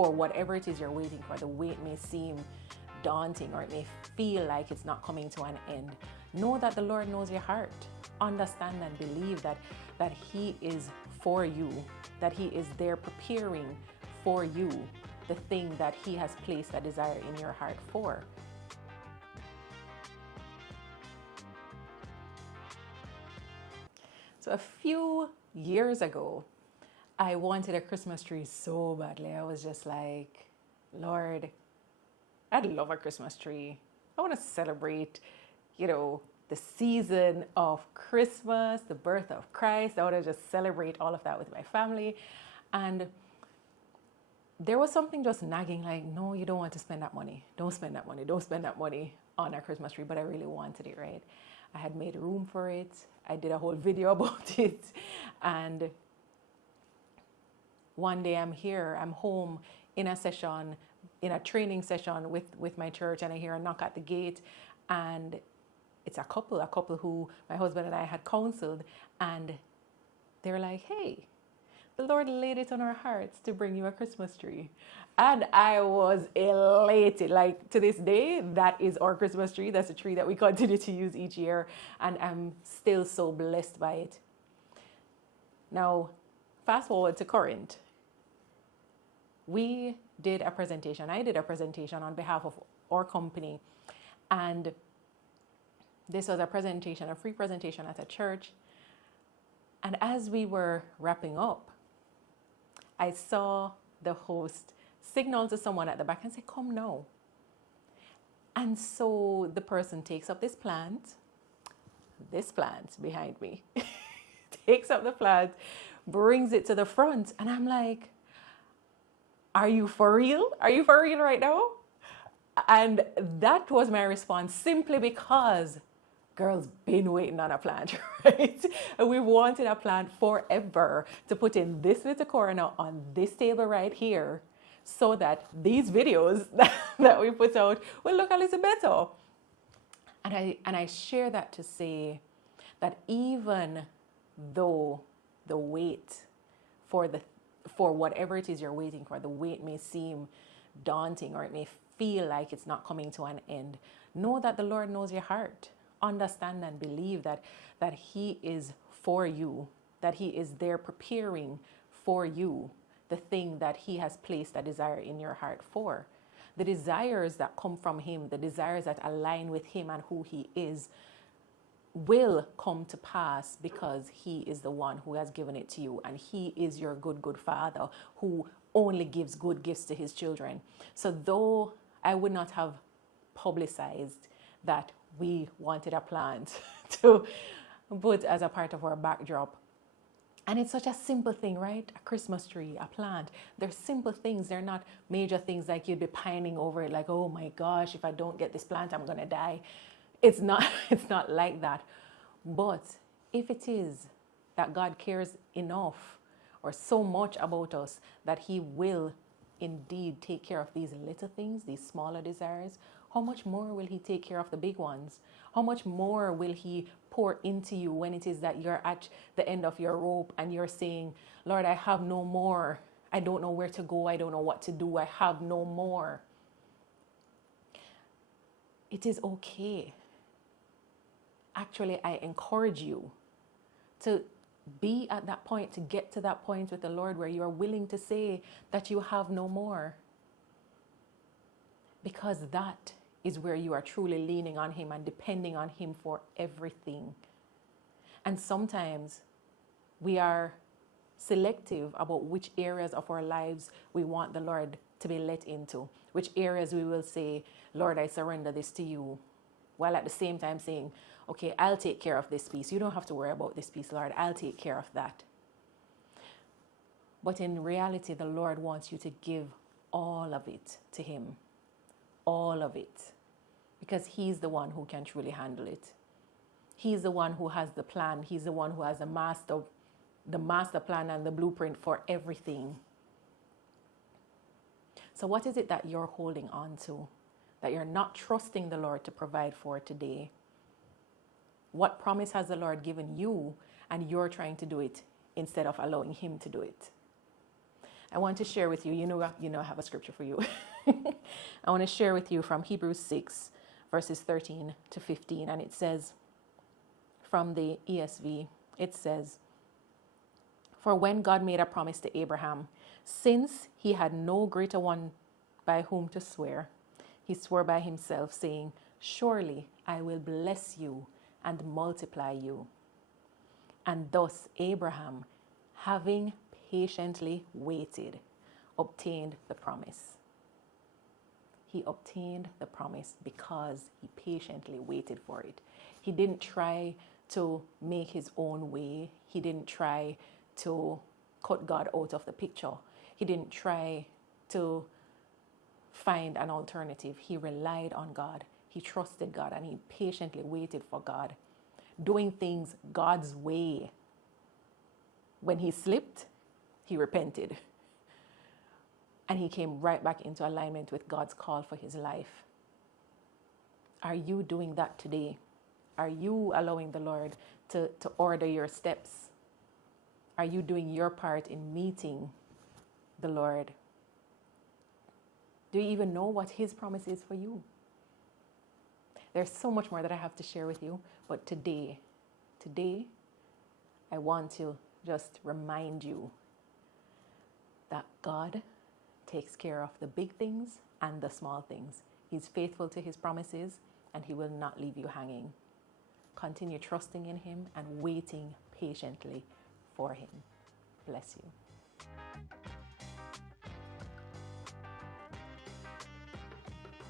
for whatever it is you're waiting for. The wait may seem daunting or it may feel like it's not coming to an end. Know that the Lord knows your heart. Understand and believe that He is for you, that He is there preparing for you the thing that He has placed a desire in your heart for. So a few years ago, I wanted a Christmas tree so badly. I was just like, Lord, I'd love a Christmas tree. I want to celebrate, the season of Christmas, the birth of Christ. I want to just celebrate all of that with my family. And there was something just nagging like, no, you don't want to spend that money. Don't spend that money. Don't spend that money on a Christmas tree. But I really wanted it, right? I had made room for it. I did a whole video about it. And one day I'm home in a session, in a training session with my church, and I hear a knock at the gate, and it's a couple who my husband and I had counseled, and they're like, hey, the Lord laid it on our hearts to bring you a Christmas tree. And I was elated. Like, to this day, that is our Christmas tree. That's a tree that we continue to use each year, and I'm still so blessed by it. Now, fast forward to current. I did a presentation on behalf of our company, and this was a free presentation at a church. And as we were wrapping up, I saw the host signal to someone at the back and say, come now. And so the person takes up this plant behind me, takes up the plant, brings it to the front. And I'm like, are you for real? Are you for real right now? And that was my response, simply because girl's been waiting on a plant, right? And we wanted a plant forever to put in this little corner on this table right here, so that these videos that we put out will look a little better. And I share that to say that even though the wait for whatever it is you're waiting for, the wait may seem daunting or it may feel like it's not coming to an end, know that the Lord knows your heart. Understand and believe that He is for you, that He is there preparing for you the thing that He has placed a desire in your heart for. The desires that come from Him, the desires that align with Him and who He is, will come to pass because He is the one who has given it to you, and He is your good Father who only gives good gifts to His children. So though I would not have publicized that we wanted a plant to put as a part of our backdrop, and it's such a simple thing, right? A Christmas tree, a plant. They're simple things. They're not major things like you'd be pining over it, like, oh my gosh, if I don't get this plant, I'm gonna die. It's not like that. But if it is that God cares enough or so much about us that He will indeed take care of these little things, these smaller desires, how much more will He take care of the big ones? How much more will He pour into you when it is that you're at the end of your rope and you're saying, Lord, I have no more. I don't know where to go. I don't know what to do. I have no more. It is okay. Actually, I encourage you to be at that point, to get to that point with the Lord where you are willing to say that you have no more. Because that is where you are truly leaning on Him and depending on Him for everything. And sometimes we are selective about which areas of our lives we want the Lord to be let into, which areas we will say, Lord, I surrender this to you, while at the same time saying, okay, I'll take care of this piece. You don't have to worry about this piece, Lord. I'll take care of that. But in reality, the Lord wants you to give all of it to Him. All of it. Because He's the one who can truly handle it. He's the one who has the plan. He's the one who has the master plan and the blueprint for everything. So what is it that you're holding on to, that you're not trusting the Lord to provide for today? What promise has the Lord given you and you're trying to do it instead of allowing Him to do it? I want to share with you, I have a scripture for you. I want to share with you from Hebrews 6, verses 13 to 15. And it says, from the ESV, it says, "For when God made a promise to Abraham, since he had no greater one by whom to swear, he swore by himself, saying, 'Surely I will bless you and multiply you.' And thus Abraham, having patiently waited, obtained the promise." He obtained the promise because he patiently waited for it. He didn't try to make his own way. He didn't try to cut God out of the picture. He didn't try to find an alternative. He relied on God. He trusted God, and he patiently waited for God, doing things God's way. When he slipped, he repented. And he came right back into alignment with God's call for his life. Are you doing that today? Are you allowing the Lord to order your steps? Are you doing your part in meeting the Lord? Do you even know what his promise is for you? There's so much more that I have to share with you, but today, I want to just remind you that God takes care of the big things and the small things. He's faithful to his promises, and he will not leave you hanging. Continue trusting in him and waiting patiently for him. Bless you.